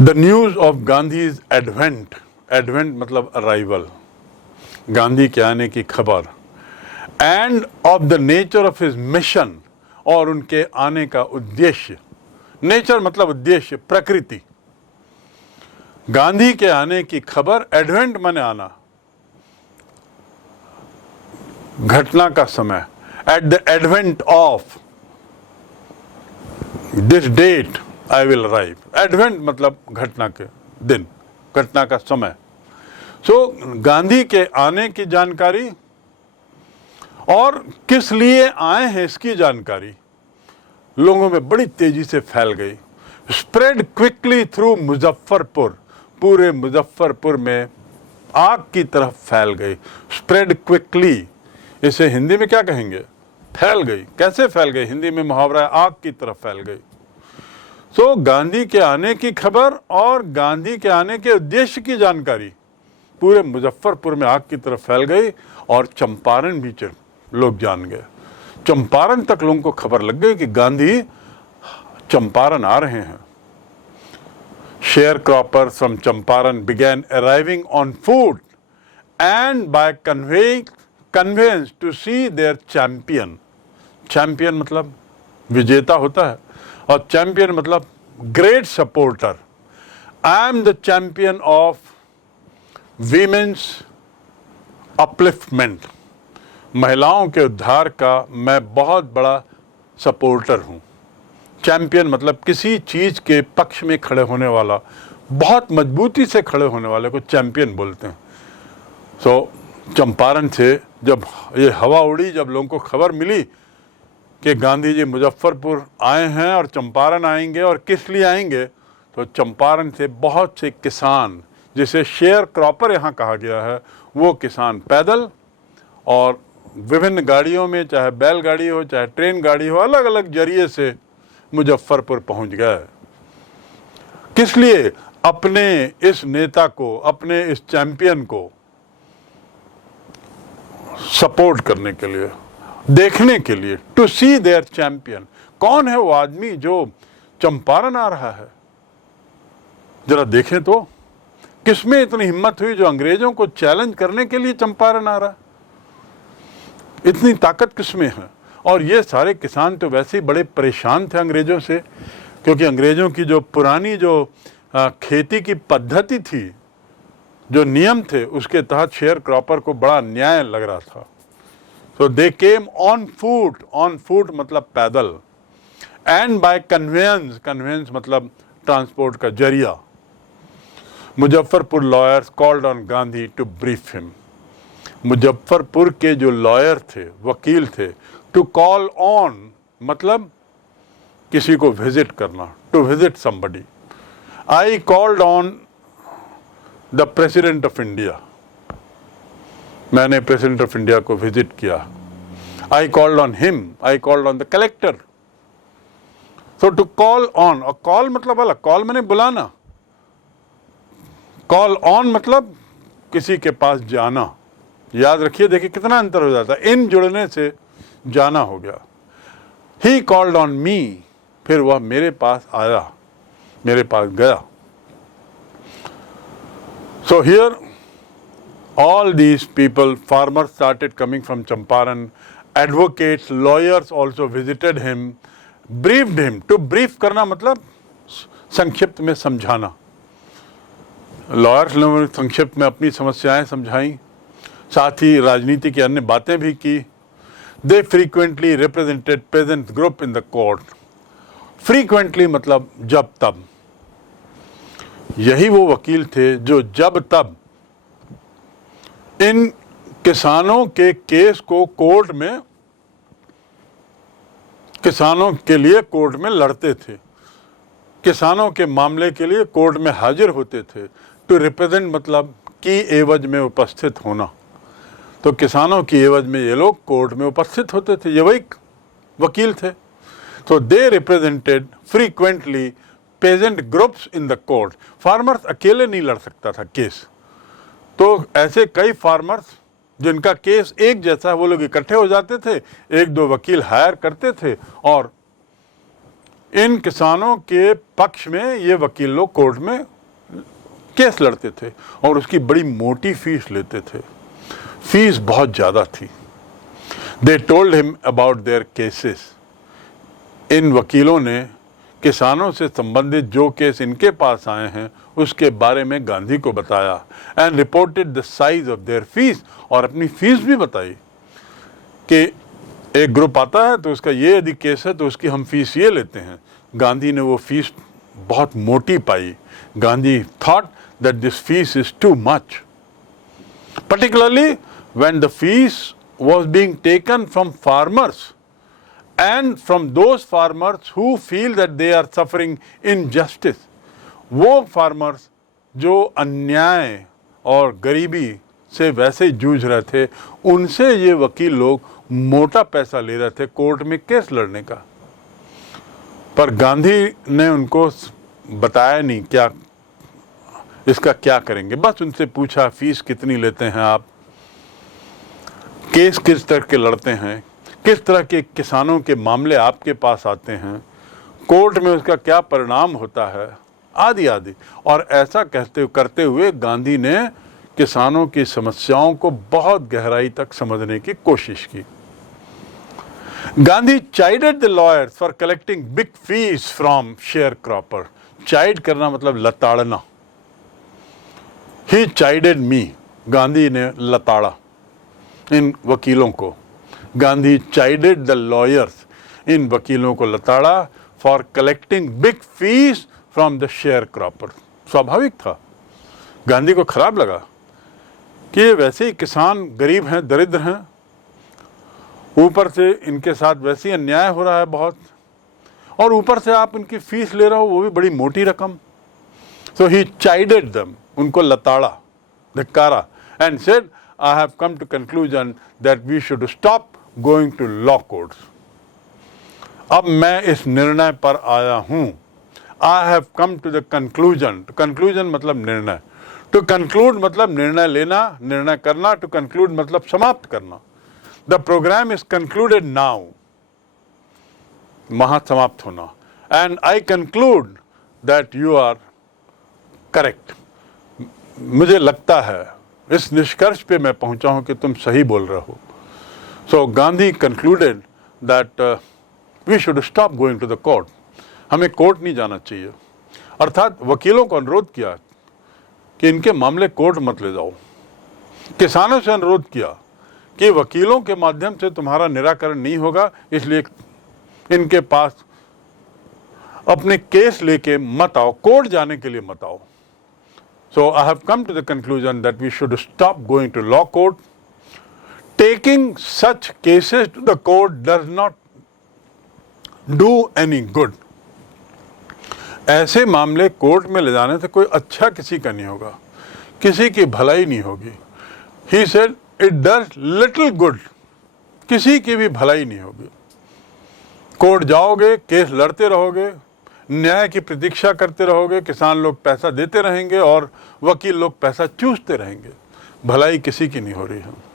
The news of Gandhi's advent, advent मतलब arrival, Gandhi के आने की खबर, end of the nature of his mission, और उनके आने का उद्देश्य। नेचर मतलब उद्देश्य, प्रकृति। गांधी के आने की खबर, एडवेंट माने आना, घटना का समय, at the advent of this date I will arrive. Advent मतलब घटना के दिन, घटना का समय। सो गांधी के आने की जानकारी और किस लिए आए हैं इसकी जानकारी लोगों में बड़ी तेजी से फैल गई। स्प्रेड क्विकली थ्रू मुजफ्फरपुर, पूरे मुजफ्फरपुर में आग की तरफ फैल गई। स्प्रेड क्विकली, इसे हिंदी में क्या कहेंगे? फैल गई। कैसे फैल गई? हिंदी में मुहावरा है, आग की तरफ फैल गई। तो गांधी के आने की खबर और गांधी के आने के उद्देश्य की जानकारी पूरे मुजफ्फरपुर में आग की तरफ फैल गई और चंपारण भी लोग जान गए। चंपारण तक लोगों को खबर लग गई कि गांधी चंपारण आ रहे हैं। Sharecroppers from Champaran began arriving on foot and by conveyance to see their champion. Champion मतलब विजेता होता है और चैंपियन मतलब great supporter. I am the champion of women's upliftment, महिलाओं के उद्धार का मैं बहुत बड़ा सपोर्टर हूँ। चैंपियन मतलब किसी चीज़ के पक्ष में खड़े होने वाला, बहुत मजबूती से खड़े होने वाले को चैंपियन बोलते हैं। सो चंपारण से जब ये हवा उड़ी, जब लोगों को खबर मिली कि गांधी जी मुजफ्फरपुर आए हैं और चंपारण आएंगे और किस लिए आएंगे, तो चंपारण से बहुत से किसान, जिसे शेयर क्रॉपर यहाँ कहा गया है, वो किसान पैदल और विभिन्न गाड़ियों में, चाहे बैलगाड़ी हो चाहे ट्रेन गाड़ी हो, अलग अलग जरिए से मुजफ्फरपुर पहुंच गए। किस लिए? अपने इस नेता को, अपने इस चैंपियन को सपोर्ट करने के लिए, देखने के लिए। To see their champion. कौन है वो आदमी जो चंपारण आ रहा है? जरा देखें तो किसमें इतनी हिम्मत हुई जो अंग्रेजों को चैलेंज करने के लिए चंपारण आ रहा है? इतनी ताकत किसमें है? और ये सारे किसान तो वैसे ही बड़े परेशान थे अंग्रेजों से, क्योंकि अंग्रेजों की जो पुरानी जो खेती की पद्धति थी, जो नियम थे, उसके तहत शेयर क्रॉपर को बड़ा अन्याय लग रहा था। सो दे came on foot, on foot मतलब पैदल, एंड बाय कन्वेंस, कन्वेंस मतलब ट्रांसपोर्ट का जरिया। Muzaffarpur lawyers called on Gandhi to brief him. Muzaffarpur के जो लॉयर थे, वकील थे, टू कॉल ऑन मतलब किसी को विजिट करना, to visit somebody. I called on the president of India, मैंने प्रेसिडेंट ऑफ इंडिया को विजिट किया। I called on him, I called on the collector. So to call on, और call मतलब अलग, कॉल मैंने बुलाना, कॉल ऑन मतलब किसी के पास जाना। याद रखिए, देखिए कितना अंतर हो जाता है, इन जुड़ने से जाना हो गया। ही कॉल्ड ऑन मी, फिर वह मेरे पास आया, मेरे पास गया। So here all these people, farmers started coming from Champaran, advocates, lawyers also visited him, briefed him. To brief करना मतलब संक्षिप्त में समझाना। लॉयर्स ने संक्षिप्त में अपनी समस्याएं समझाई, साथ ही राजनीति की अन्य बातें भी की। They frequently represented peasant group in the court. Frequently मतलब जब तब। यही वो वकील थे जो जब तब इन किसानों के केस को कोर्ट में, किसानों के लिए कोर्ट में लड़ते थे, किसानों के मामले के लिए कोर्ट में हाजिर होते थे। टू रिप्रेजेंट मतलब की एवज में उपस्थित होना। तो किसानों की एवज में ये लोग कोर्ट में उपस्थित होते थे, ये वही वकील थे। तो they represented frequently peasant groups in the court. Farmers अकेले नहीं लड़ सकता था केस, तो ऐसे कई फार्मर्स जिनका केस एक जैसा है, वो लोग इकट्ठे हो जाते थे, एक दो वकील हायर करते थे और इन किसानों के पक्ष में ये वकील लोग कोर्ट में केस लड़ते थे और उसकी बड़ी मोटी फीस लेते थे। फीस बहुत ज़्यादा थी। They told him about their cases. इन वकीलों ने किसानों से संबंधित जो केस इनके पास आए हैं उसके बारे में गांधी को बताया and reported the size of their fees, और अपनी फीस भी बताई कि एक ग्रुप आता है तो उसका ये यदि केस है तो उसकी हम फीस ये लेते हैं। गांधी ने वो फीस बहुत मोटी पाई। Gandhi thought that this fees is too much, particularly when the fees was being taken from farmers and from those farmers who feel that they are suffering injustice। वो फार्मर्स जो अन्याय और गरीबी से वैसे ही जूझ रहे थे, उनसे ये वकील लोग मोटा पैसा ले रहे थे कोर्ट में केस लड़ने का। पर गांधी ने उनको बताया नहीं क्या इसका क्या करेंगे। बस उनसे पूछा फीस कितनी लेते हैं आप, केस किस तरह के लड़ते हैं, किस तरह के किसानों के मामले आपके पास आते हैं, कोर्ट में उसका क्या परिणाम होता है, आदि आदि। और ऐसा करते हुए गांधी ने किसानों की समस्याओं को बहुत गहराई तक समझने की कोशिश की। Gandhi chided the lawyers for collecting big fees from share cropper. Chide करना मतलब लताड़ना। ही चाइडेड मी, गांधी ने लताड़ा इन वकीलों को। गांधी चाइडेड द लॉयर्स, इन वकीलों को लताड़ा for collecting big fees from the share cropper. स्वाभाविक था, गांधी को खराब लगा कि ये वैसे ही किसान गरीब हैं, दरिद्र हैं, ऊपर से इनके साथ वैसे ही अन्याय हो रहा है बहुत, और ऊपर से आप इनकी फीस ले रहे हो वो भी बड़ी मोटी रकम। सो ही चाइडेड देम, उनको लताड़ा, धिक्कारा, and said I have come to conclusion that we should stop going to law courts. अब मैं इस निर्णय पर आया हूं। I have come to the conclusion. Conclusion मतलब निर्णय। टू कंक्लूड मतलब निर्णय लेना, निर्णय करना। टू कंक्लूड मतलब समाप्त करना। The programme is concluded now, महा समाप्त होना। And I conclude that you are correct. मुझे लगता है, इस निष्कर्ष पे मैं पहुंचा हूं कि तुम सही बोल रहे हो। So Gandhi concluded that we should stop going to the court. हमें कोर्ट नहीं जाना चाहिए। अर्थात वकीलों को अनुरोध किया कि इनके मामले कोर्ट मत ले जाओ। किसानों से अनुरोध किया कि वकीलों के माध्यम से तुम्हारा निराकरण नहीं होगा, इसलिए इनके पास अपने केस लेके मत आओ, कोर्ट जाने के लिए मत आओ। So I have come to the conclusion that we should stop going to law court. Taking such cases to the court does not do any good. ऐसे मामले कोर्ट में ले जाने से कोई अच्छा किसी का नहीं होगा, किसी की भलाई नहीं होगी। He said it does little good. किसी की भी भलाई नहीं होगी। कोर्ट जाओगे, केस लड़ते रहोगे, न्याय की प्रतीक्षा करते रहोगे, किसान लोग पैसा देते रहेंगे और वकील लोग पैसा चूसते रहेंगे, भलाई किसी की नहीं हो रही है।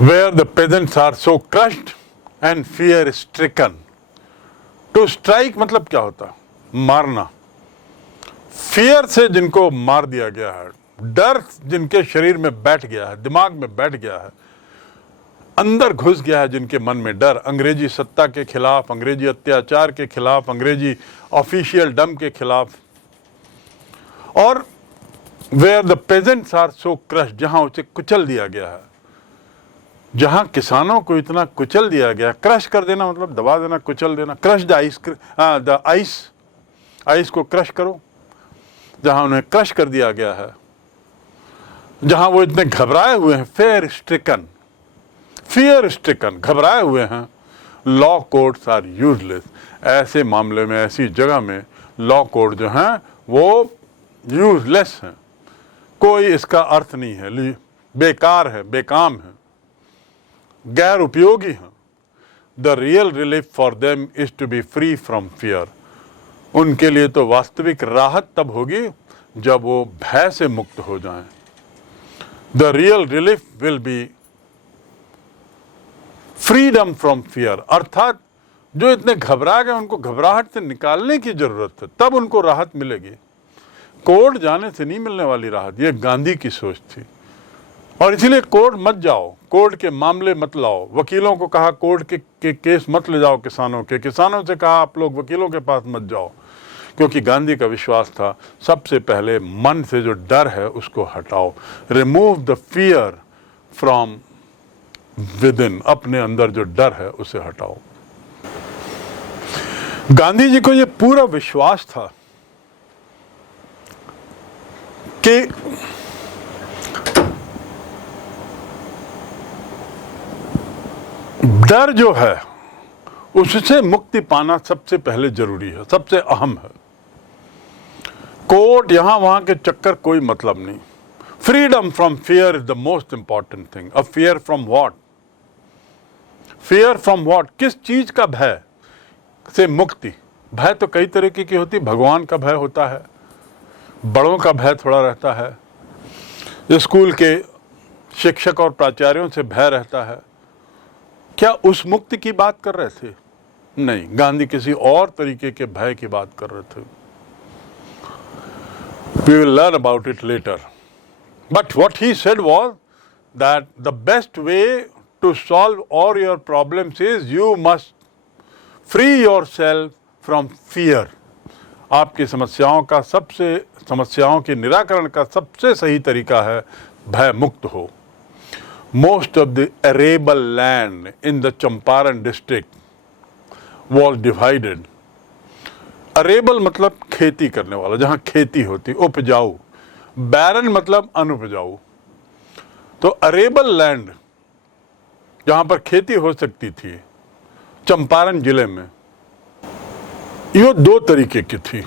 Where the peasants are so crushed and fear stricken. To strike मतलब क्या होता? मारना। फियर से जिनको मार दिया गया है, डर जिनके शरीर में बैठ गया है, दिमाग में बैठ गया है, अंदर घुस गया है जिनके मन में डर, अंग्रेजी सत्ता के खिलाफ, अंग्रेजी अत्याचार के खिलाफ, अंग्रेजी ऑफिशियल डम के खिलाफ। और where the peasants are so crush, जहां उसे कुचल दिया गया है, जहां किसानों को इतना कुचल दिया गया। क्रश कर देना मतलब दबा देना, कुचल देना। Crush the ice, the ice को क्रश करो। जहां उन्हें क्रश कर दिया गया है, जहां वो इतने घबराए हुए हैं, फियर स्ट्रिकन, घबराए हुए हैं। Law courts are useless. ऐसे मामले में, ऐसी जगह में लॉ कोर्ट जो हैं वो यूजलेस हैं, कोई इसका अर्थ नहीं है, बेकार है, बेकाम है, गैर उपयोगी हैं। The real relief for them is to be free from fear. उनके लिए तो वास्तविक राहत तब होगी जब वो भय से मुक्त हो जाएं। The real relief will be freedom from fear, अर्थात जो इतने घबरा गए, उनको घबराहट से निकालने की जरूरत है, तब उनको राहत मिलेगी। कोर्ट जाने से नहीं मिलने वाली राहत, ये गांधी की सोच थी। और इसीलिए कोर्ट मत जाओ, कोर्ट के मामले मत लाओ। वकीलों को कहा कोर्ट के केस मत ले जाओ किसानों के, किसानों से कहा आप लोग वकीलों के पास मत जाओ, क्योंकि गांधी का विश्वास था सबसे पहले मन से जो डर है उसको हटाओ। Remove the fear from with in, अपने अंदर जो डर है उसे हटाओ। गांधी जी को यह पूरा विश्वास था कि डर जो है उससे मुक्ति पाना सबसे पहले जरूरी है, सबसे अहम है। कोर्ट यहां वहां के चक्कर कोई मतलब नहीं। Freedom from fear is the most important thing. अब fear from what? Fear from what? किस चीज का भय से मुक्ति? भय तो कई तरीके की होती। भगवान का भय होता है, बड़ों का भय थोड़ा रहता है, स्कूल के शिक्षक और प्राचार्यों से भय रहता है। क्या उस मुक्ति की बात कर रहे थे? नहीं, गांधी किसी और तरीके के भय की बात कर रहे थे। We will learn about it later. But what he said was that the best way to solve all your problems is you must free yourself from fear. आपकी समस्याओं के निराकरण का सबसे सही तरीका है भय मुक्त हो। Most of the arable land in the Champaran district was divided. Arable मतलब खेती करने वाला, जहां खेती होती, उपजाऊ। बैरन मतलब अनुपजाऊ। तो अरेबल लैंड जहां पर खेती हो सकती थी चंपारण जिले में, ये दो तरीके की थी।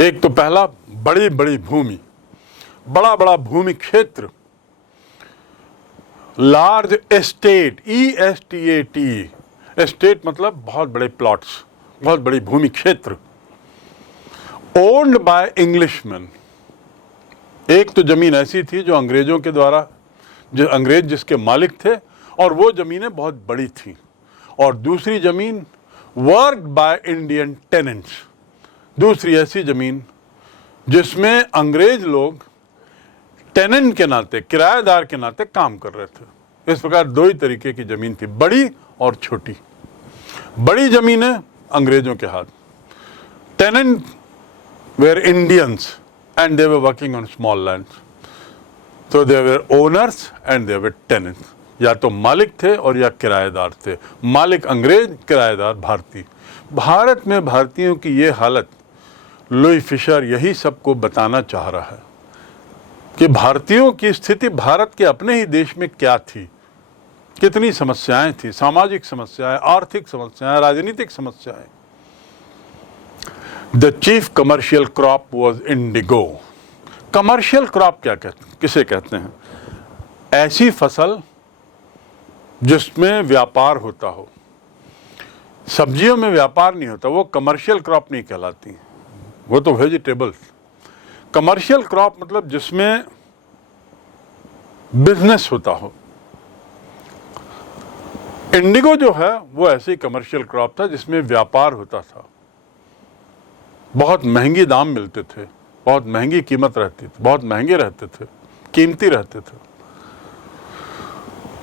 एक तो पहला बड़ी बड़ी भूमि, बड़ा बड़ा भूमि क्षेत्र, लार्ज एस्टेट, ESTAT, एस्टेट मतलब बहुत बड़े प्लॉट्स, बहुत बड़ी भूमि क्षेत्र, ओन्ड बाय इंग्लिशमैन। एक तो जमीन ऐसी थी जो अंग्रेजों के द्वारा, जो अंग्रेज जिसके मालिक थे, और वो जमीनें बहुत बड़ी थी। और दूसरी जमीन वर्कड बाय इंडियन टेनेंट्स, दूसरी ऐसी जमीन जिसमें अंग्रेज लोग टेनेंट के नाते, किराएदार के नाते काम कर रहे थे। इस प्रकार दो ही तरीके की जमीन थी, बड़ी और छोटी। बड़ी जमीनें अंग्रेजों के हाथ, tenant were Indians and they were working on small lands, तो they were owners and they were tenants. या तो मालिक थे और या किराएदार थे। मालिक अंग्रेज, किराएदार भारतीय। भारत में भारतीयों की ये हालत, लुई फिशर यही सबको बताना चाह रहा है कि भारतीयों की स्थिति भारत के अपने ही देश में क्या थी, कितनी समस्याएं थी, सामाजिक समस्याएं, आर्थिक समस्याएं, राजनीतिक समस्याएं। The chief commercial crop was Indigo. Commercial crop किसे कहते हैं? ऐसी फसल जिसमें व्यापार होता हो। सब्जियों में व्यापार नहीं होता, वो कमर्शियल क्रॉप नहीं कहलाती, वो तो वेजिटेबल्स। कमर्शियल क्रॉप मतलब जिसमें बिजनेस होता हो। इंडिगो जो है वो ऐसे ही कमर्शियल क्रॉप था जिसमें व्यापार होता था। बहुत महंगी दाम मिलते थे, बहुत महंगी कीमत रहती थी, बहुत महंगे रहते थे, कीमती रहते थे।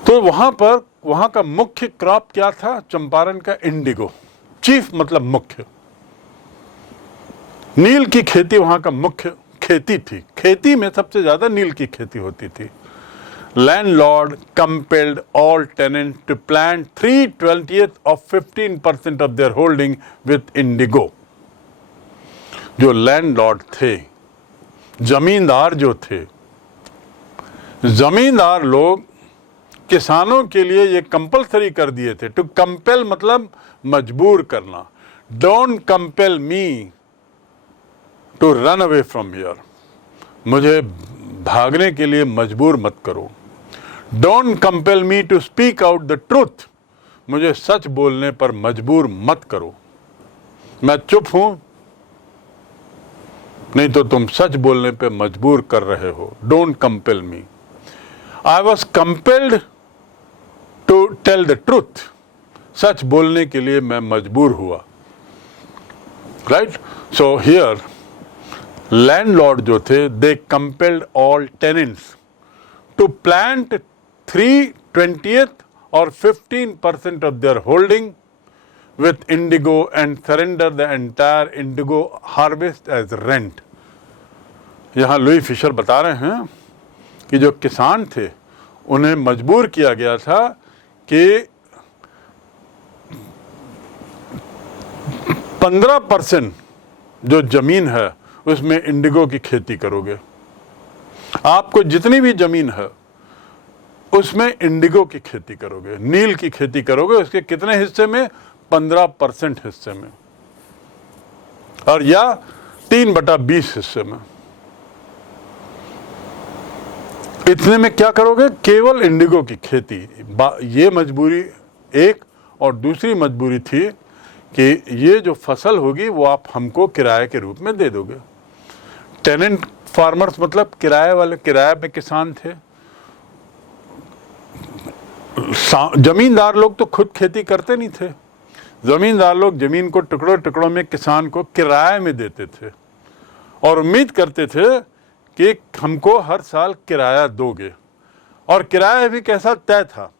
तो वहां का मुख्य क्रॉप क्या था? चंपारण का इंडिगो। चीफ मतलब मुख्य। नील की खेती वहां का मुख्य खेती थी। खेती में सबसे ज्यादा नील की खेती होती थी। Landlord compelled all tenant to plant 3/20 of 15% of their holding with indigo. जो लैंडलॉर्ड थे, जमींदार जो थे, जमींदार लोग किसानों के लिए ये कंपलसरी कर दिए थे। टू कंपेल मतलब मजबूर करना। Don't compel me to run away from here, मुझे भागने के लिए मजबूर मत करो। Don't compel me to speak out the truth, मुझे सच बोलने पर मजबूर मत करो। मैं चुप हूं, नहीं तो तुम सच बोलने पे मजबूर कर रहे हो। Don't compel me. I was compelled to tell the truth, सच बोलने के लिए मैं मजबूर हुआ। राइट। सो हियर लैंडलॉर्ड जो थे, they compelled all tenants to plant 3/20 और 15% of their holding with indigo and surrender the entire indigo harvest as rent। यहाँ लुई फिशर बता रहे हैं कि जो किसान थे उन्हें मजबूर किया गया था कि 15% जो जमीन है उसमें इंडिगो की खेती करोगे। आपको जितनी भी जमीन है उसमें इंडिगो की खेती करोगे, नील की खेती करोगे। उसके कितने हिस्से में? 15% हिस्से में, और या 3/20 हिस्से में। इतने में क्या करोगे? केवल इंडिगो की खेती। ये मजबूरी एक, और दूसरी मजबूरी थी कि ये जो फसल होगी वो आप हमको किराए के रूप में दे दोगे। टेनेंट फार्मर्स मतलब किराए वाले, किराए पे किसान थे। जमींदार लोग तो खुद खेती करते नहीं थे। जमींदार लोग जमीन को टुकड़ों टुकड़ों में किसान को किराए में देते थे और उम्मीद करते थे कि हमको हर साल किराया दोगे। और किराया भी कैसा तय था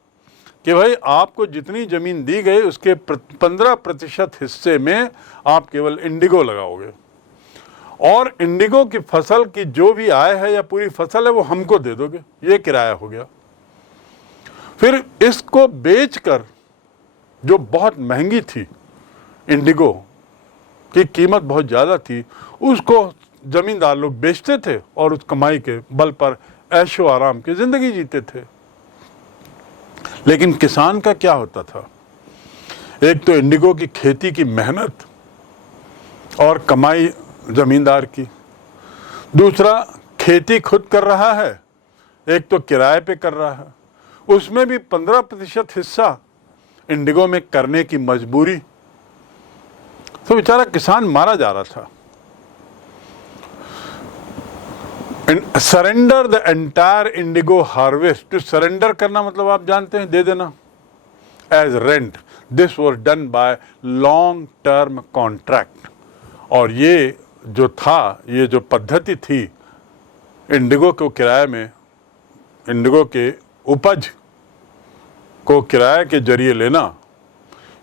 कि भाई आपको जितनी ज़मीन दी गई उसके 15% हिस्से में आप केवल इंडिगो लगाओगे, और इंडिगो की फसल की जो भी आय है या पूरी फसल है वो हमको दे दोगे। ये किराया हो गया। फिर इसको बेचकर, जो बहुत महंगी थी, इंडिगो की कीमत बहुत ज़्यादा थी, उसको ज़मींदार लोग बेचते थे और उस कमाई के बल पर ऐशो आराम की ज़िंदगी जीते थे। लेकिन किसान का क्या होता था? एक तो इंडिगो की खेती की मेहनत और कमाई ज़मींदार की, दूसरा खेती खुद कर रहा है, एक तो किराए पे कर रहा है, उसमें भी 15% हिस्सा इंडिगो में करने की मजबूरी। तो बेचारा किसान मारा जा रहा था। Surrender the entire indigo harvest. To surrender करना मतलब आप जानते हैं, दे देना, as rent. This was done by long term contract. और ये जो था, ये जो पद्धति थी इंडिगो को किराए में, इंडिगो के उपज को किराए के जरिए लेना,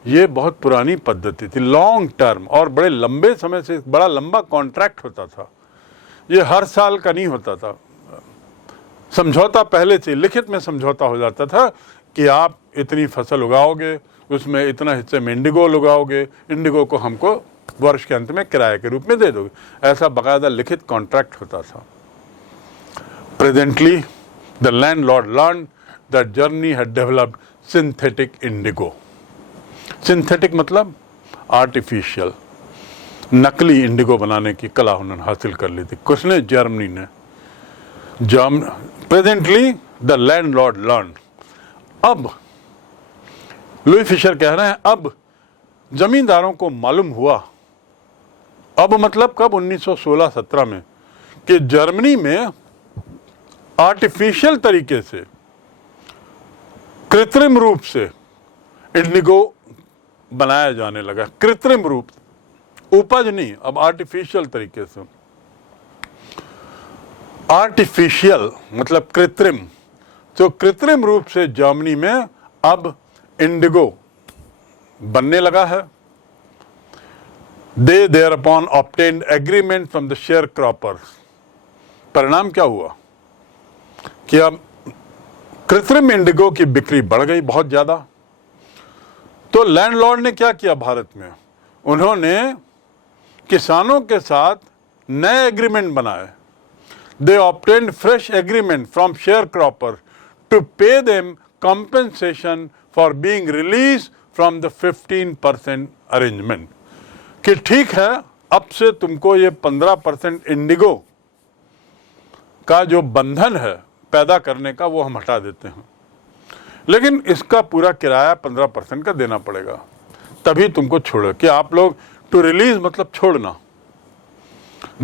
ये बहुत पुरानी पद्धति थी, लॉन्ग टर्म, और बड़े लंबे समय से बड़ा लंबा कॉन्ट्रैक्ट होता था। ये हर साल का नहीं होता था। समझौता पहले से लिखित में समझौता हो जाता था कि आप इतनी फसल उगाओगे, उसमें इतना हिस्से में इंडिगो उगाओगे, इंडिगो को हमको वर्ष के अंत में किराए के रूप में दे दोगे। ऐसा बाकायदा लिखित कॉन्ट्रैक्ट होता था। Presently the landlord learn that journey had developed synthetic Indigo. Synthetic मतलब आर्टिफिशियल, नकली इंडिगो बनाने की कला उन्होंने हासिल कर ली थी। किसने? जर्मनी ने। Presently the landlord learn. अब लुई फिशर कह रहे हैं अब जमींदारों को मालूम हुआ, अब मतलब कब? 1916-17 में, कि जर्मनी में आर्टिफिशियल तरीके से, कृत्रिम रूप से इंडिगो बनाया जाने लगा। कृत्रिम रूप, उपज नहीं, अब आर्टिफिशियल तरीके से। आर्टिफिशियल मतलब कृत्रिम। तो कृत्रिम रूप से जर्मनी में अब इंडिगो बनने लगा है। They thereupon obtained agreement from the sharecroppers। परिणाम क्या हुआ कि अब कृत्रिम इंडिगो की बिक्री बढ़ गई बहुत ज्यादा। तो लैंडलॉर्ड ने क्या किया भारत में? उन्होंने किसानों के साथ नए एग्रीमेंट बनाए। They obtained fresh agreement from sharecroppers to pay them compensation for being released from the 15% arrangement। कि ठीक है, अब से तुमको ये 15% इंडिगो का जो बंधन है पैदा करने का, वो हम हटा देते हैं, लेकिन इसका पूरा किराया 15% का देना पड़ेगा, तभी तुमको छोड़ो। कि आप लोग, टू रिलीज मतलब छोड़ना,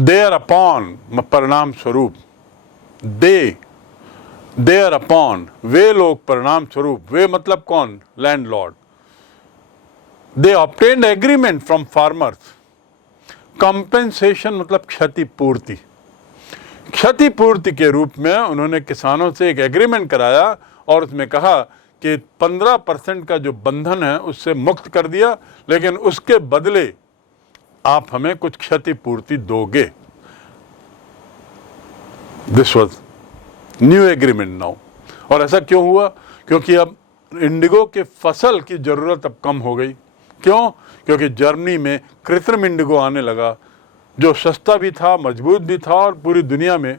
देयर अपॉन परिणाम स्वरूप, देयर अपॉन वे लोग परिणाम स्वरूप, वे मतलब कौन? Landlord. They obtained agreement from farmers, compensation मतलब क्षतिपूर्ति, क्षतिपूर्ति के रूप में उन्होंने किसानों से एक एग्रीमेंट कराया और उसमें कहा कि 15% का जो बंधन है उससे मुक्त कर दिया, लेकिन उसके बदले आप हमें कुछ क्षतिपूर्ति दोगे। This was new agreement now. और ऐसा क्यों हुआ? क्योंकि अब इंडिगो के फसल की ज़रूरत अब कम हो गई। क्यों? क्योंकि जर्मनी में कृत्रिम इंडिगो आने लगा, जो सस्ता भी था, मजबूत भी था, और पूरी दुनिया में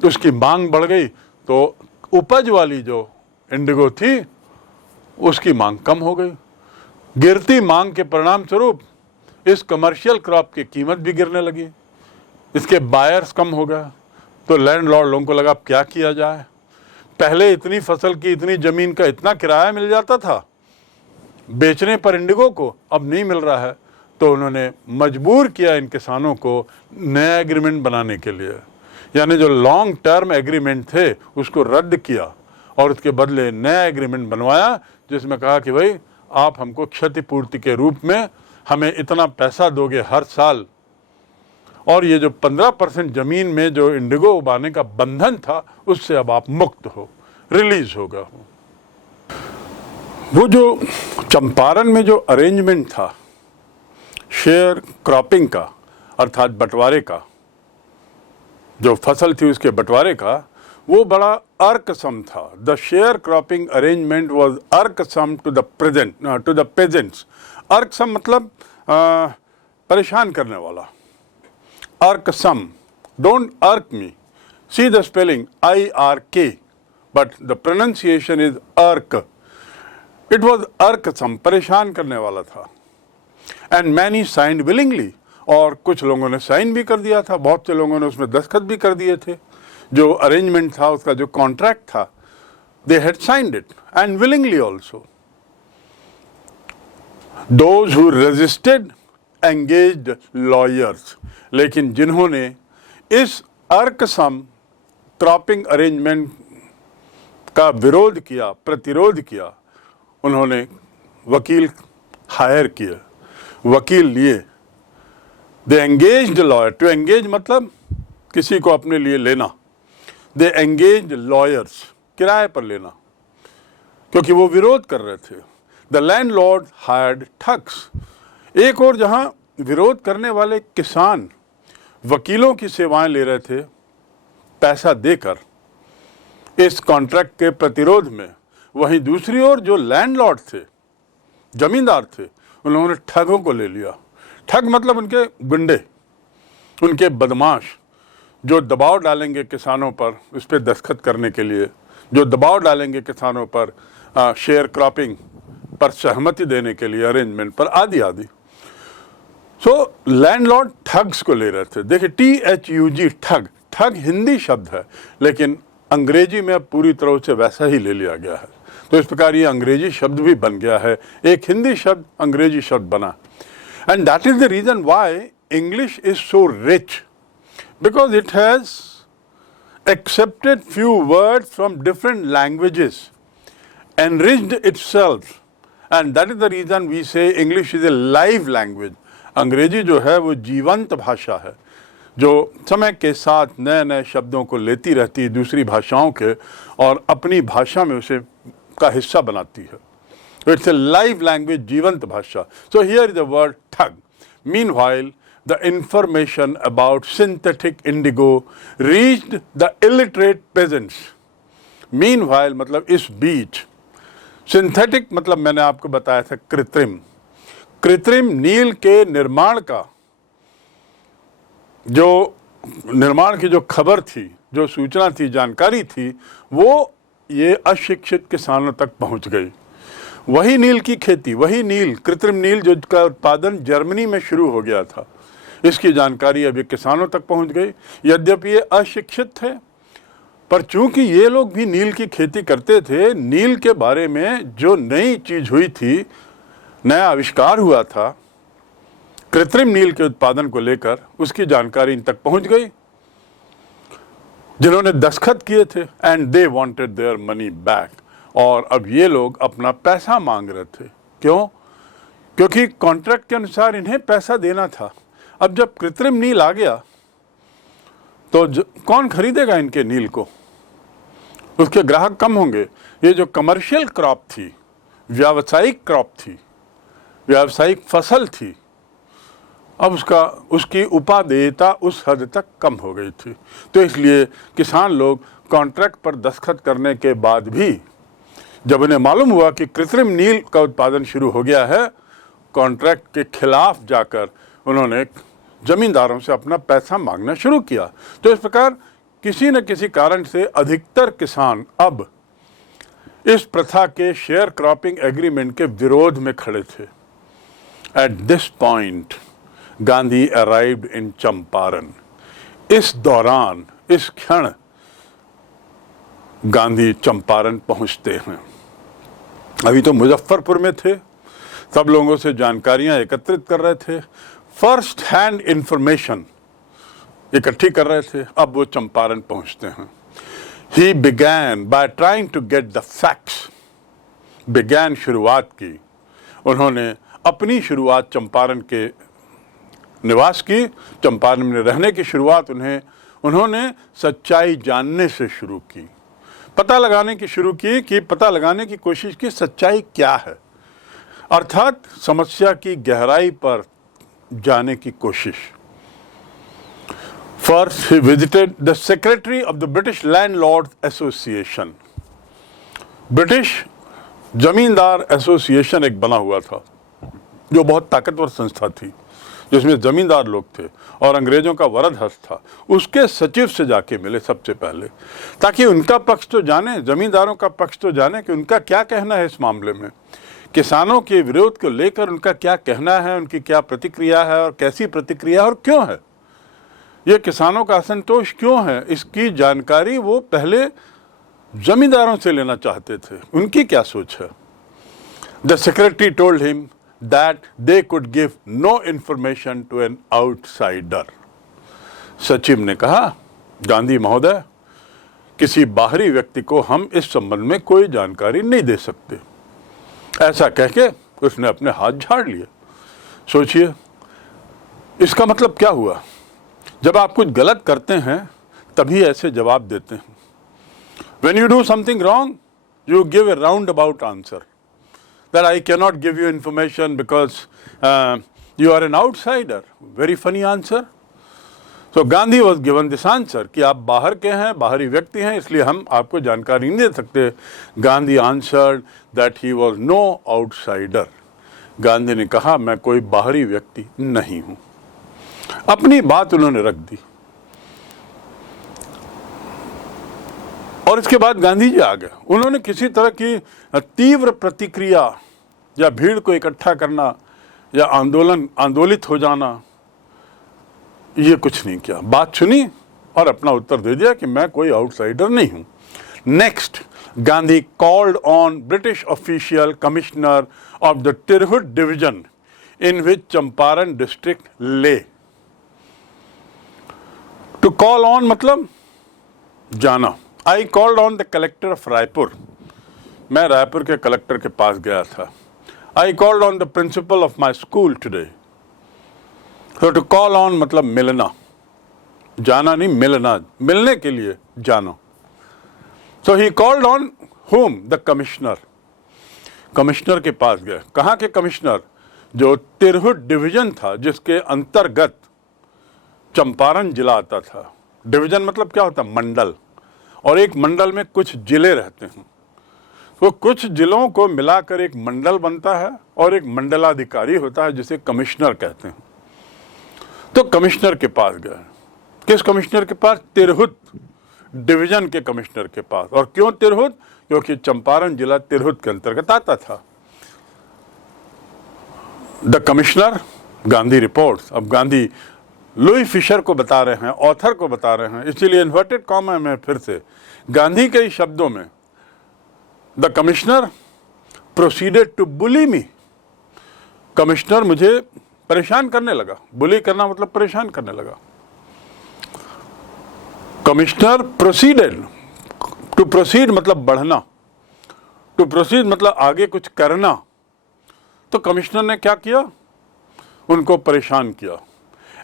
उसकी मांग बढ़ गई, तो उपज वाली जो इंडिगो थी उसकी मांग कम हो गई। गिरती मांग के परिणाम स्वरूप इस कमर्शियल क्रॉप की कीमत भी गिरने लगी, इसके बायर्स कम हो गया। तो लैंडलॉर्ड लोगों को लगा अब क्या किया जाए। पहले इतनी फसल की, इतनी ज़मीन का इतना किराया मिल जाता था बेचने पर इंडिगो को, अब नहीं मिल रहा है। तो उन्होंने मजबूर किया इन किसानों को नया एग्रीमेंट बनाने के लिए, यानी जो लॉन्ग टर्म एग्रीमेंट थे उसको रद्द किया और उसके बदले नया एग्रीमेंट बनवाया, जिसमें कहा कि भाई आप हमको क्षतिपूर्ति के रूप में हमें इतना पैसा दोगे हर साल, और ये जो 15% ज़मीन में जो इंडिगो उगाने का बंधन था उससे अब आप मुक्त हो, रिलीज होगा। वो जो चंपारण में जो अरेंजमेंट था शेयर क्रॉपिंग का, अर्थात बंटवारे का, जो फसल थी उसके बंटवारे का, वो बड़ा अर्कसम था। The share cropping arrangement was irksome to the peasants. Irksome मतलब परेशान करने वाला। Irksome, don't irk me, see the spelling IRK, but the pronunciation is irk. It was irksome, परेशान करने वाला था। एंड मैनी साइंड विलिंगली, और कुछ लोगों ने साइन भी कर दिया था, बहुत से लोगों ने उसमें दस्तखत भी कर दिए थे। जो अरेंजमेंट था, उसका जो कॉन्ट्रैक्ट था, they had signed it and willingly also. Those who resisted engaged lawyers, लेकिन जिन्होंने इस अर्कसम क्रॉपिंग अरेंजमेंट का विरोध किया, प्रतिरोध किया, उन्होंने वकील हायर किए, वकील लिए। दे एंगेज्ड लॉयर, टू एंगेज मतलब किसी को अपने लिए लेना। दे एंगेज्ड लॉयर्स, किराए पर लेना, क्योंकि वो विरोध कर रहे थे। The landlord hired thugs. एक और जहां विरोध करने वाले किसान वकीलों की सेवाएं ले रहे थे पैसा देकर इस कॉन्ट्रैक्ट के प्रतिरोध में, वहीं दूसरी ओर जो लैंडलॉर्ड थे, जमींदार थे, उन्होंने ठगों को ले लिया। ठग मतलब उनके गुंडे, उनके बदमाश, जो दबाव डालेंगे किसानों पर उस पर दस्तखत करने के लिए, जो दबाव डालेंगे किसानों पर शेयर क्रॉपिंग पर सहमति देने के लिए, अरेंजमेंट पर, आदि आदि। सो लैंडलॉर्ड ठग्स को ले रहे थे। देखिए THUG, ठग, ठग हिंदी शब्द है, लेकिन अंग्रेजी में पूरी तरह से वैसा ही ले लिया गया है। तो इस प्रकार ये अंग्रेजी शब्द भी बन गया है, एक हिंदी शब्द अंग्रेजी शब्द बना। And that is the reason why English is so rich, because it has accepted few words from different languages, enriched itself, and that is the reason we say English is a live language. अंग्रेजी जो है वो जीवंत भाषा है, जो समय के साथ नए नए शब्दों को लेती रहती है दूसरी भाषाओं के, और अपनी भाषा में उसे का हिस्सा बनाती है। इट्स ए लाइव लैंग्वेज, जीवंत भाषा। So here is the word thug. Meanwhile the information about synthetic indigo reached the illiterate peasants. Meanwhile मतलब इस बीच, सिंथेटिक मतलब मैंने आपको बताया था कृत्रिम, कृत्रिम नील के निर्माण का जो निर्माण की जो खबर थी, जो सूचना थी, जानकारी थी, वो ये अशिक्षित किसानों तक पहुंच गई। वही नील की खेती, वही नील, कृत्रिम नील जो का उत्पादन जर्मनी में शुरू हो गया था, इसकी जानकारी अभी किसानों तक पहुंच गई। यद्यपि ये अशिक्षित थे, पर चूंकि ये लोग भी नील की खेती करते थे, नील के बारे में जो नई चीज हुई थी, नया आविष्कार हुआ था कृत्रिम नील के उत्पादन को लेकर, उसकी जानकारी इन तक पहुंच गई, जिन्होंने दस्तखत किए थे। And they wanted their money back, और अब ये लोग अपना पैसा मांग रहे थे। क्यों? क्योंकि कॉन्ट्रैक्ट के अनुसार इन्हें पैसा देना था। अब जब कृत्रिम नील आ गया तो कौन खरीदेगा इनके नील को? उसके ग्राहक कम होंगे। ये जो कमर्शियल क्रॉप थी, व्यावसायिक क्रॉप थी, व्यावसायिक फसल थी, अब उसकी उपादेयता उस हद तक कम हो गई थी। तो इसलिए किसान लोग कॉन्ट्रैक्ट पर दस्तखत करने के बाद भी जब उन्हें मालूम हुआ कि कृत्रिम नील का उत्पादन शुरू हो गया है, कॉन्ट्रैक्ट के खिलाफ जाकर उन्होंने जमींदारों से अपना पैसा मांगना शुरू किया। तो इस प्रकार किसी न किसी कारण से अधिकतर किसान अब इस प्रथा के शेयर क्रॉपिंग एग्रीमेंट के विरोध में खड़े थे। At this point Gandhi arrived in Champaran. इस दौरान, इस क्षण गांधी चंपारण पहुंचते हैं। अभी तो मुजफ्फरपुर में थे, सब लोगों से जानकारियां एकत्रित कर रहे थे, फर्स्ट हैंड इंफॉर्मेशन इकट्ठी कर रहे थे। अब वो चंपारण पहुंचते हैं। He began by trying to get the facts. Began शुरुआत की, उन्होंने अपनी शुरुआत चंपारण के निवास की, चंपारण में रहने की शुरुआत उन्होंने सच्चाई जानने से शुरू की, पता लगाने की कोशिश की सच्चाई क्या है, अर्थात समस्या की गहराई पर जाने की कोशिश। First he visited the secretary of the British landlords association. British जमींदार एसोसिएशन एक बना हुआ था जो बहुत ताकतवर संस्था थी, जिसमें जमींदार लोग थे और अंग्रेजों का वरद हस्त था। उसके सचिव से जाके मिले सबसे पहले, ताकि उनका पक्ष तो जाने, जमींदारों का पक्ष तो जाने कि उनका क्या कहना है इस मामले में, किसानों के विरोध को लेकर उनका क्या कहना है, उनकी क्या प्रतिक्रिया है और कैसी प्रतिक्रिया और क्यों है, ये किसानों का असंतोष क्यों है, इसकी जानकारी वो पहले जमींदारों से लेना चाहते थे, उनकी क्या सोच है। The secretary told him that they could give no information to an outsider. सचिव ने कहा, गांधी महोदय, किसी बाहरी व्यक्ति को हम इस संबंध में कोई जानकारी नहीं दे सकते। ऐसा कह के उसने अपने हाथ झाड़ लिए। सोचिए इसका मतलब क्या हुआ। जब आप कुछ गलत करते हैं तभी ऐसे जवाब देते हैं। When you do something wrong, you give a roundabout answer. That I cannot give you information because you are an outsider. Very funny answer. So Gandhi was given this answer कि आप बाहर के हैं, बाहरी व्यक्ति हैं, इसलिए हम आपको जानकारी नहीं दे सकते। Gandhi answered that he was no outsider. Gandhi ने कहा मैं कोई बाहरी व्यक्ति नहीं हूं। अपनी बात उन्होंने रख दी। और इसके बाद गांधी जी आ गए। उन्होंने किसी तरह की तीव्र प्रतिक्रिया या भीड़ को इकट्ठा करना या आंदोलित हो जाना, ये कुछ नहीं किया। बात सुनी और अपना उत्तर दे दिया कि मैं कोई आउटसाइडर नहीं हूं। Next, Gandhi called on British official commissioner of the Tirhut division in which Champaran district ले। टू कॉल ऑन मतलब जाना। I called on the collector of Raipur. मैं रायपुर के कलेक्टर के पास गया था। I called on the principal of my school today. So to call on मतलब मिलना, जाना नहीं, मिलना, मिलने के लिए जाना। So he called on whom? The commissioner. Commissioner के पास गए। कहाँ के कमिश्नर? जो तिरहुत डिवीजन था, जिसके अंतर्गत चंपारण जिला आता था। डिवीजन मतलब क्या होता है? मंडल। और एक मंडल में कुछ जिले रहते हैं, तो कुछ जिलों को मिलाकर एक मंडल बनता है और एक मंडलाधिकारी होता है जिसे कमिश्नर कहते हैं। तो कमिश्नर के पास गए। किस कमिश्नर के पास? तिरहुत डिवीजन के कमिश्नर के पास। और क्यों तिरहुत? क्योंकि चंपारण जिला तिरहुत के अंतर्गत आता था। The commissioner, Gandhi reports. अब गांधी लुई फिशर को बता रहे हैं, ऑथर को बता रहे हैं, इसीलिए इन्वर्टेड कॉमा में फिर से गांधी के शब्दों में, the commissioner proceeded to bully me. Commissioner मुझे परेशान करने लगा। बुली करना मतलब परेशान करने लगा। कमिश्नर प्रोसीडेड, टू प्रोसीड मतलब बढ़ना, टू प्रोसीड मतलब आगे कुछ करना। तो कमिश्नर ने क्या किया, उनको परेशान किया।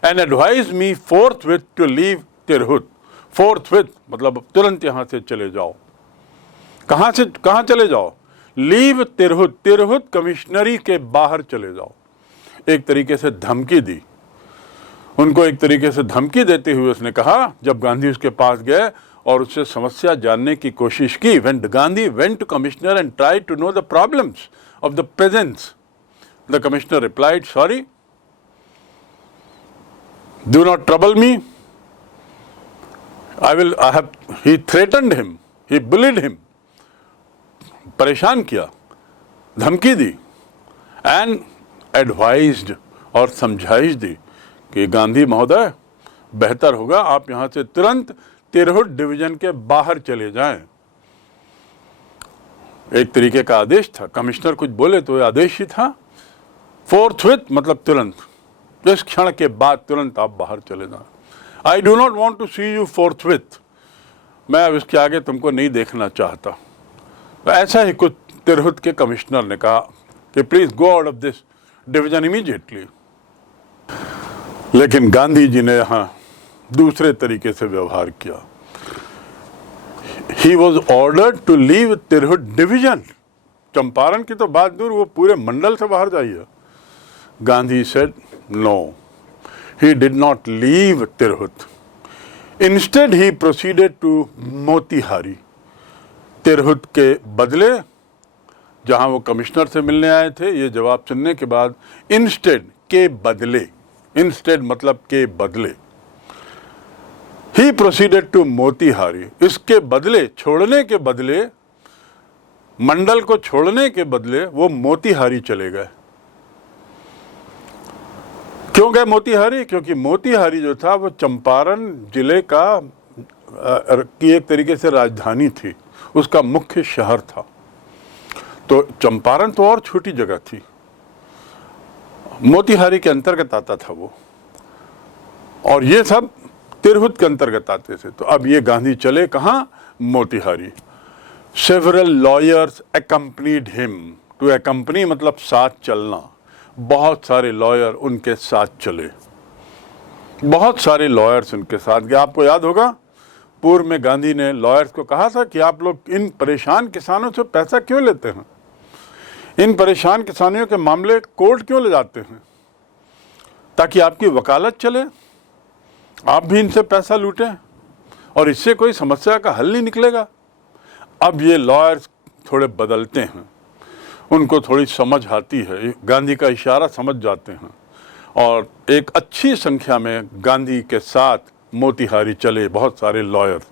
And advise me forthwith to leave Tirhut. Forthwith मतलब तुरंत यहाँ से चले जाओ। कहाँ से कहाँ चले जाओ? लीव तिरहुत, तिरहुत कमिश्नरी के बाहर चले जाओ। एक तरीके से धमकी दी उनको। एक तरीके से धमकी देते हुए उसने कहा, जब गांधी उसके पास गए और उससे समस्या जानने की कोशिश की, when Gandhi went to commissioner and tried to know the problems of the peasants, the commissioner replied, sorry, do not trouble me. He threatened him, he bullied him, परेशान किया, धमकी दी, एंड एडवाइज्ड और समझाइश दी कि गांधी महोदय बेहतर होगा आप यहाँ से तुरंत तिरहुत डिवीजन के बाहर चले जाएं। एक तरीके का आदेश था, कमिश्नर कुछ बोले तो ये आदेश ही था। फोर्थविथ मतलब तुरंत, इस क्षण के बाद तुरंत आप बाहर चले जाएं। I do not want to see you forthwith, मैं अब इसके आगे तुमको नहीं देखना चाहता। तो ऐसा ही कुछ तिरहुत के कमिश्नर ने कहा कि please go out of this division immediately. लेकिन गांधी जी ने यहाँ दूसरे तरीके से व्यवहार किया। He was ordered to leave Tirhut division. Champaran की तो बात दूर, वो पूरे मंडल से बाहर जाइए। Gandhi said no, he did not leave Tirhut. Instead he proceeded to Motihari. Tirhut के बदले, जहां वो कमिश्नर से मिलने आए थे, ये जवाब सुनने के बाद, इंस्टेड के बदले, इंस्टेड मतलब के बदले, ही प्रोसीडेड टू मोतीहारी, इसके बदले, छोड़ने के बदले, मंडल को छोड़ने के बदले वो मोतीहारी चले गए। क्यों गए मोतीहारी? क्योंकि मोतीहारी जो था वो चंपारण जिले का की एक तरीके से राजधानी थी, उसका मुख्य शहर था। तो चंपारण तो और छोटी जगह थी, मोतीहारी के अंतर्गत आता था वो, और ये सब तिरहुत के अंतर्गत आते थे। तो अब ये गांधी चले कहाँ? Motihari. Several lawyers accompanied him। To accompany मतलब साथ चलना। बहुत सारे लॉयर उनके साथ चले, बहुत सारे लॉयर्स उनके साथ गए। आपको याद होगा पूर्व में गांधी ने लॉयर्स को कहा था कि आप लोग इन परेशान किसानों से पैसा क्यों लेते हैं, इन परेशान किसानियों के मामले कोर्ट क्यों ले जाते हैं, ताकि आपकी वकालत चले, आप भी इनसे पैसा लूटें और इससे कोई समस्या का हल नहीं निकलेगा। अब ये लॉयर्स थोड़े बदलते हैं, उनको थोड़ी समझ आती है, गांधी का इशारा समझ जाते हैं, और एक अच्छी संख्या में गांधी के साथ मोतीहारी चले बहुत सारे lawyers.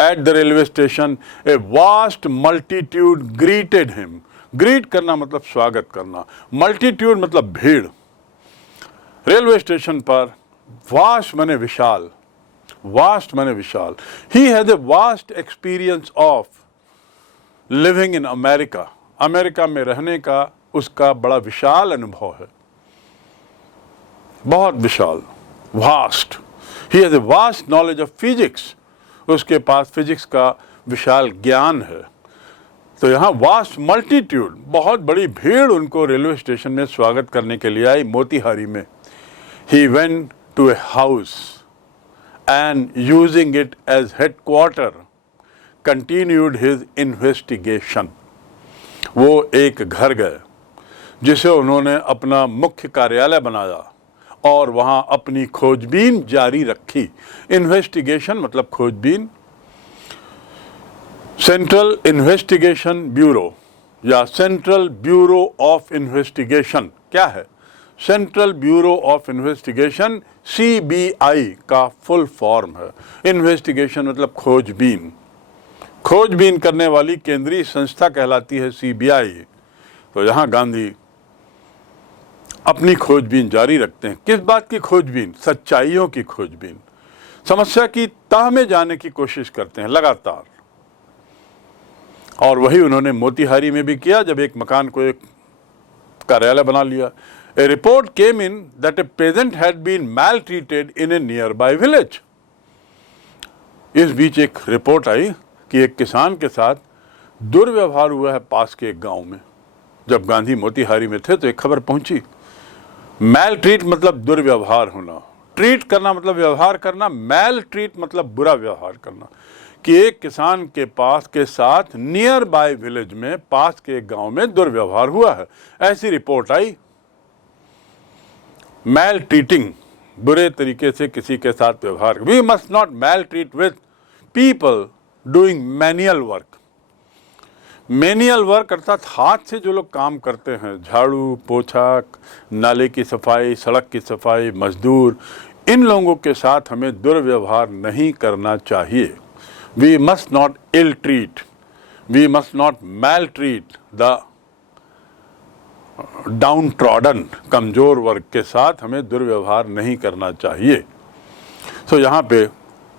At the railway station a vast multitude greeted him. Greet करना मतलब स्वागत करना, मल्टीट्यूड मतलब भीड़। रेलवे स्टेशन पर वास्ट माने विशाल, वास्ट माने विशाल। He has a vast experience of living in America. America में रहने का उसका बड़ा विशाल अनुभव है, बहुत विशाल, vast. He has a vast knowledge of physics. उसके पास फिजिक्स का विशाल ज्ञान है। तो यहाँ वास्ट मल्टीट्यूड, बहुत बड़ी भीड़ उनको रेलवे स्टेशन में स्वागत करने के लिए आई मोतीहारी में। He went to a house and using it as headquarter continued his investigation. वो एक घर गए जिसे उन्होंने अपना मुख्य कार्यालय बनाया और वहां अपनी खोजबीन जारी रखी। इन्वेस्टिगेशन मतलब खोजबीन। सेंट्रल इन्वेस्टिगेशन ब्यूरो या सेंट्रल ब्यूरो ऑफ इन्वेस्टिगेशन क्या है? Central bureau of investigation CBI का फुल फॉर्म है। इन्वेस्टिगेशन मतलब खोजबीन, खोजबीन करने वाली केंद्रीय संस्था कहलाती है CBI। तो यहाँ गांधी अपनी खोजबीन जारी रखते हैं। किस बात की खोजबीन? सच्चाइयों की खोजबीन, समस्या की तह में जाने की कोशिश करते हैं लगातार। और वही उन्होंने मोतीहारी में भी किया, जब एक मकान को एक कार्यालय बना लिया। A report came in that a peasant had been maltreated in a nearby village. इस बीच एक रिपोर्ट आई कि एक किसान के साथ दुर्व्यवहार हुआ है पास के एक गांव में। जब गांधी मोतिहारी में थे तो एक खबर पहुंची, मैल ट्रीट मतलब दुर्व्यवहार होना, ट्रीट करना मतलब व्यवहार करना, मैल ट्रीट मतलब बुरा व्यवहार करना, कि एक किसान के पास के साथ नियर बाय विलेज में, पास के एक गांव में दुर्व्यवहार हुआ है, ऐसी रिपोर्ट आई। मैल ट्रीटिंग, बुरे तरीके से किसी के साथ व्यवहार। We must not maltreat with people doing manual work. Manual work अर्थात हाथ से जो लोग काम करते हैं, झाड़ू पोछा, नाले की सफाई, सड़क की सफाई, मजदूर, इन लोगों के साथ हमें दुर्व्यवहार नहीं करना चाहिए। We must not ill treat, we must not maltreat the downtrodden, कमजोर वर्ग के साथ हमें दुर्व्यवहार नहीं करना चाहिए। सो यहाँ पे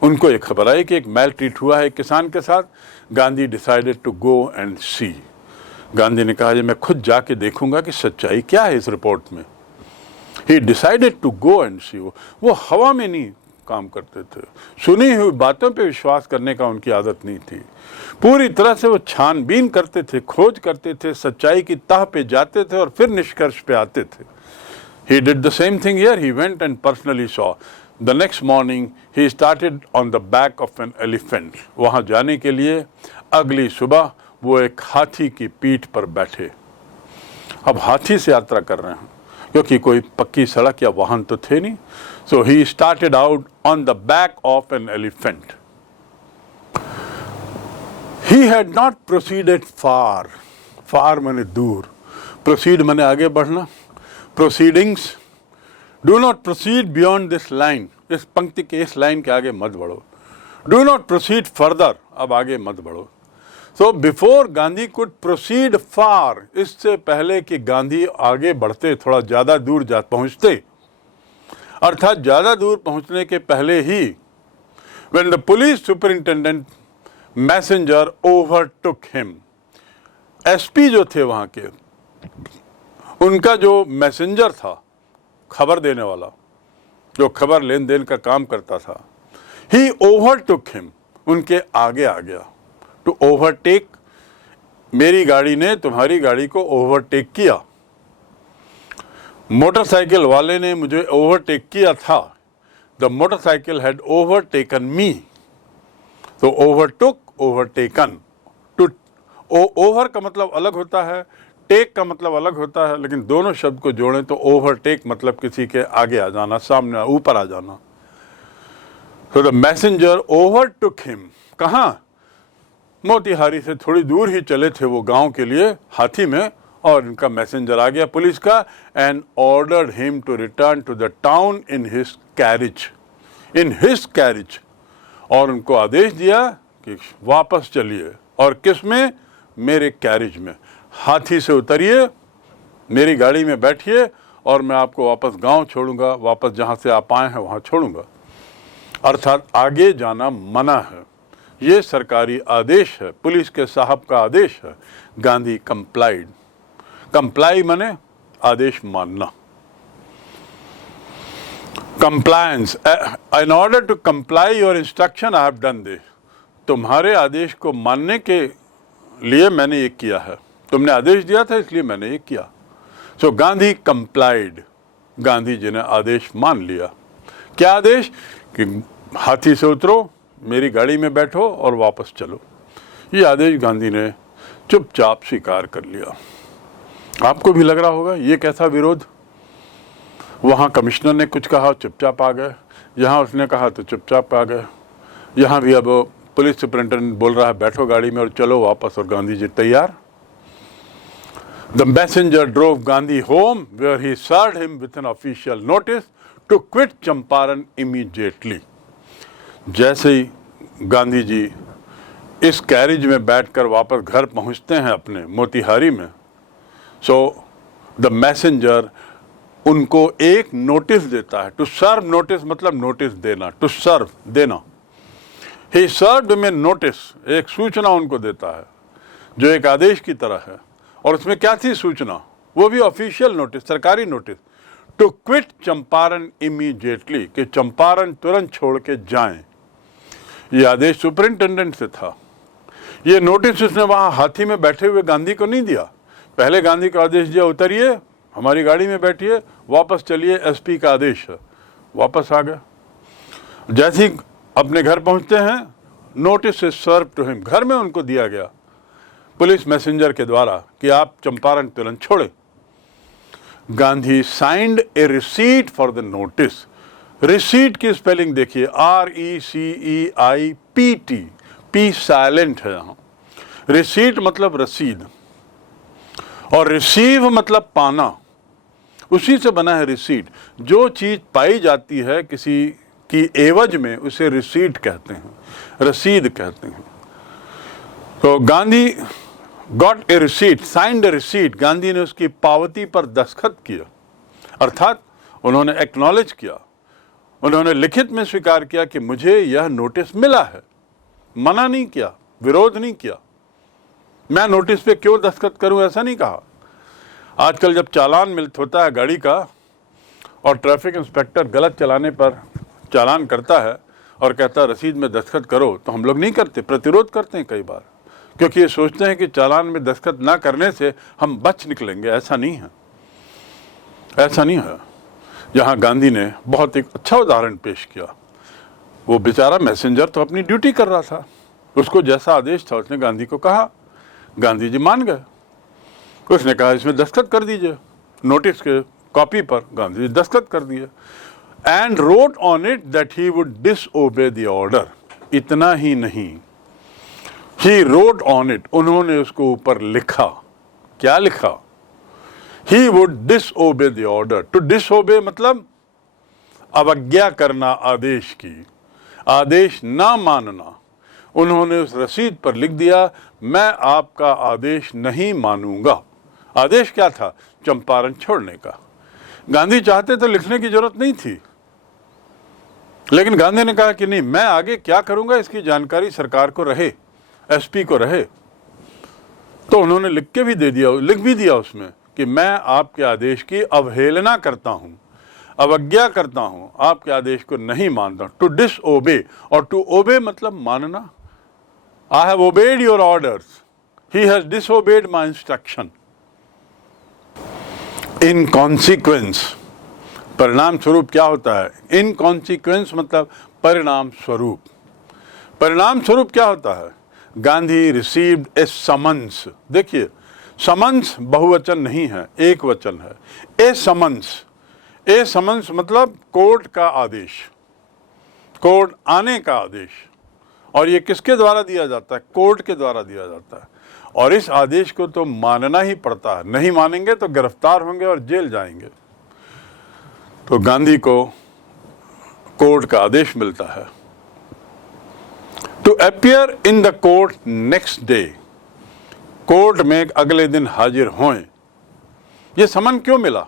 उनको एक खबर आई कि एक मैल ट्रीट हुआ है एक किसान के साथ। Gandhi decided to go and see. Gandhi ने कहा, मैं खुद जाके देखूंगा कि सच्चाई क्या है इस रिपोर्ट में। He decided to go and see. वो हवा में नहीं काम करते थे, सुनी हुई बातों पे विश्वास करने का उनकी आदत नहीं थी। पूरी तरह से वो छानबीन करते थे, खोज करते थे, सच्चाई की तह पे जाते थे और फिर निष्कर्ष पे आते थे। He did the same thing here. He went and personally saw. The next morning he started on the back of an elephant. वहाँ जाने के लिए अगली सुबह वो एक हाथी की पीठ पर बैठे। अब हाथी से यात्रा कर रहे हैं क्योंकि कोई पक्की सड़क या वाहन तो थे नहीं। So he started out on the back of an elephant. He had not proceeded far. Far माने दूर, proceed माने आगे बढ़ना। Proceedings, do not proceed beyond this line. इस पंक्ति के, इस लाइन के आगे मत बढ़ो। Do not proceed further, अब आगे मत बढ़ो। So before Gandhi could proceed far, इससे पहले कि गांधी आगे बढ़ते, थोड़ा ज़्यादा दूर जा पहुँचते, अर्थात ज़्यादा दूर पहुँचने के पहले ही when the police superintendent messenger overtook him, SP जो थे वहाँ के, उनका जो मैसेंजर था, खबर देने वाला, जो खबर लेन देन का काम करता था, ही ओवरटुक हिम, उनके आगे आ गया। टू ओवरटेक, मेरी गाड़ी ने तुम्हारी गाड़ी को ओवरटेक किया। मोटरसाइकिल वाले ने मुझे ओवरटेक किया था। द मोटरसाइकिल हैड ओवरटेकन मी। तो ओवरटुक, ओवरटेकन। टू ओवर का मतलब अलग होता है, टेक का मतलब अलग होता है, लेकिन दोनों शब्द को जोड़ें तो ओवरटेक मतलब किसी के आगे आ जाना, सामने ऊपर आ जाना। तो द मैसेंजर ओवरटुक हिम, कहाँ? मोतिहारी से थोड़ी दूर ही चले थे वो गांव के लिए हाथी में, और इनका मैसेंजर आ गया पुलिस का, and ordered him to return to the town in his carriage, in his carriage, और उनको आदेश दिया कि वापस चलिए। और किस में? मेरे कैरिज में। हाथी से उतरिए, मेरी गाड़ी में बैठिए और मैं आपको वापस गांव छोड़ूंगा, वापस जहां से आप आए हैं वहां छोड़ूंगा। अर्थात आगे जाना मना है। ये सरकारी आदेश है, पुलिस के साहब का आदेश है। गांधी कंप्लाइड। कंप्लाई माने आदेश मानना। Compliance, in order to comply your instruction I have done this. तुम्हारे आदेश को मानने के लिए मैंने ये किया है, तुमने आदेश दिया था इसलिए मैंने ये किया। सो गांधी कंप्लाइड, गांधी जी ने आदेश मान लिया। क्या आदेश? कि हाथी से उतरो, मेरी गाड़ी में बैठो और वापस चलो। ये आदेश गांधी ने चुपचाप स्वीकार कर लिया। आपको भी लग रहा होगा ये कैसा विरोध। वहाँ कमिश्नर ने कुछ कहा, चुपचाप आ गए। यहाँ उसने कहा तो चुपचाप आ गए। यहाँ भी अब पुलिस सुपरिटेंडेंट बोल रहा है बैठो गाड़ी में और चलो वापस, और गांधी जी तैयार। The messenger drove Gandhi home where he served him with an official notice to quit Champaran immediately. जैसे ही गांधी जी इस कैरिज में बैठकर वापस घर पहुंचते हैं अपने मोतिहारी में, सो द मैसेंजर उनको एक नोटिस देता है। टू सर्व नोटिस मतलब नोटिस देना, टू सर्व देना। ही सर्व्ड में नोटिस, एक सूचना उनको देता है जो एक आदेश की तरह है। और उसमें क्या थी सूचना? वो भी ऑफिशियल नोटिस, सरकारी notice. To quit Champaran immediately, कि चंपारण तुरंत छोड़ के जाएं। ये आदेश सुपरिंटेंडेंट से था। ये नोटिस उसने वहां हाथी में बैठे हुए गांधी को नहीं दिया, पहले गांधी का आदेश दिया, उतरिए, हमारी गाड़ी में बैठिए, वापस चलिए, एसपी का आदेश है। वापस आ गए। जैसे ही अपने घर पहुंचते हैं, notice is serve to him, घर में उनको दिया गया पुलिस मैसेंजर के द्वारा कि आप चंपारण तुरंत छोड़े। Gandhi signed A receipt for the notice. Receipt की स्पेलिंग देखिए, RECEIPT, P साइलेंट है यहां। रिसीट मतलब रसीद, और रिसीव मतलब पाना, उसी से बना है रिसीट। जो चीज पाई जाती है किसी की एवज में, उसे रिसीट कहते हैं, रसीद कहते हैं। तो Gandhi got a receipt, signed A receipt, Gandhi ने उसकी पावती पर दस्तखत किया, अर्थात उन्होंने एक्नॉलेज किया, उन्होंने लिखित में स्वीकार किया कि मुझे यह नोटिस मिला है। मना नहीं किया, विरोध नहीं किया, मैं नोटिस पे क्यों दस्तखत करूं, ऐसा नहीं कहा। आजकल जब चालान मिलता होता है गाड़ी का और ट्रैफिक इंस्पेक्टर गलत चलाने पर चालान करता है और कहता है रसीद में दस्तखत करो, तो हम लोग नहीं करते, प्रतिरोध करते हैं कई बार, क्योंकि ये सोचते हैं कि चालान में दस्तखत ना करने से हम बच निकलेंगे। ऐसा नहीं है, ऐसा नहीं है। यहाँ गांधी ने बहुत एक अच्छा उदाहरण पेश किया। वो बेचारा मैसेंजर तो अपनी ड्यूटी कर रहा था, उसको जैसा आदेश था उसने गांधी को कहा, गांधी जी मान गए। उसने कहा इसमें दस्तखत कर दीजिए, नोटिस के कॉपी पर गांधी जी दस्तखत कर दिए। And wrote on it that he would disobey the order. इतना ही नहीं, ही रोट ऑन इट, उन्होंने उसको ऊपर लिखा। क्या लिखा? He would disobey the order. To disobey मतलब अवज्ञा करना आदेश की, आदेश ना मानना। उन्होंने उस रसीद पर लिख दिया, मैं आपका आदेश नहीं मानूंगा। आदेश क्या था? चंपारण छोड़ने का। गांधी चाहते तो लिखने की जरूरत नहीं थी, लेकिन गांधी ने कहा कि नहीं, मैं आगे क्या करूंगा इसकी जानकारी सरकार को रहे, एसपी को रहे। तो उन्होंने लिख के भी दे दिया, लिख भी दिया उसमें कि मैं आपके आदेश की अवहेलना करता हूं, अवज्ञा करता हूं, आपके आदेश को नहीं मानता। टू डिसओबे, और टू ओबे मतलब मानना। I have obeyed your orders, he has disobeyed my instruction. In consequence, परिणाम स्वरूप क्या होता है? इन कॉन्सिक्वेंस मतलब परिणाम स्वरूप। परिणाम स्वरूप क्या होता है? गांधी रिसीव्ड ए समन्स। देखिए, समन्स बहुवचन नहीं है, एक वचन है। ए समन्स, ए समन्स मतलब कोर्ट का आदेश, कोर्ट आने का आदेश। और ये किसके द्वारा दिया जाता है? कोर्ट के द्वारा दिया जाता है। और इस आदेश को तो मानना ही पड़ता है, नहीं मानेंगे तो गिरफ्तार होंगे और जेल जाएंगे। तो गांधी को कोर्ट का आदेश मिलता है to appear in the court next day, court में अगले दिन हाजिर हों। ये समन क्यों मिला?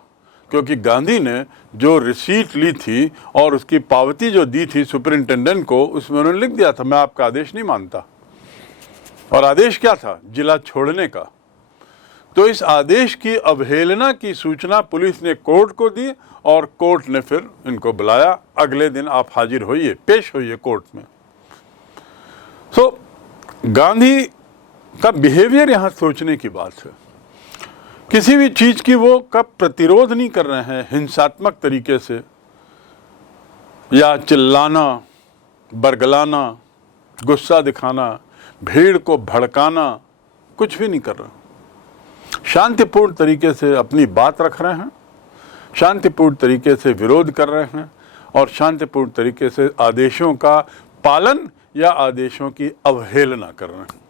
क्योंकि गांधी ने जो रिसीट ली थी और उसकी पावती जो दी थी सुपरिंटेंडेंट को, उसमें उन्होंने लिख दिया था मैं आपका आदेश नहीं मानता। और आदेश क्या था? जिला छोड़ने का। तो इस आदेश की अवहेलना की सूचना पुलिस ने कोर्ट को दी और कोर्ट ने फिर इनको बुलाया, अगले दिन आप हाजिर होइए, पेश होइए कोर्ट में। तो गांधी का बिहेवियर यहां सोचने की बात है। किसी भी चीज की वो कब प्रतिरोध नहीं कर रहे हैं हिंसात्मक तरीके से, या चिल्लाना, बरगलाना, गुस्सा दिखाना, भीड़ को भड़काना, कुछ भी नहीं कर रहे। शांतिपूर्ण तरीके से अपनी बात रख रहे हैं, शांतिपूर्ण तरीके से विरोध कर रहे हैं और शांतिपूर्ण तरीके से आदेशों का पालन या आदेशों की अवहेलना कर रहे हैं।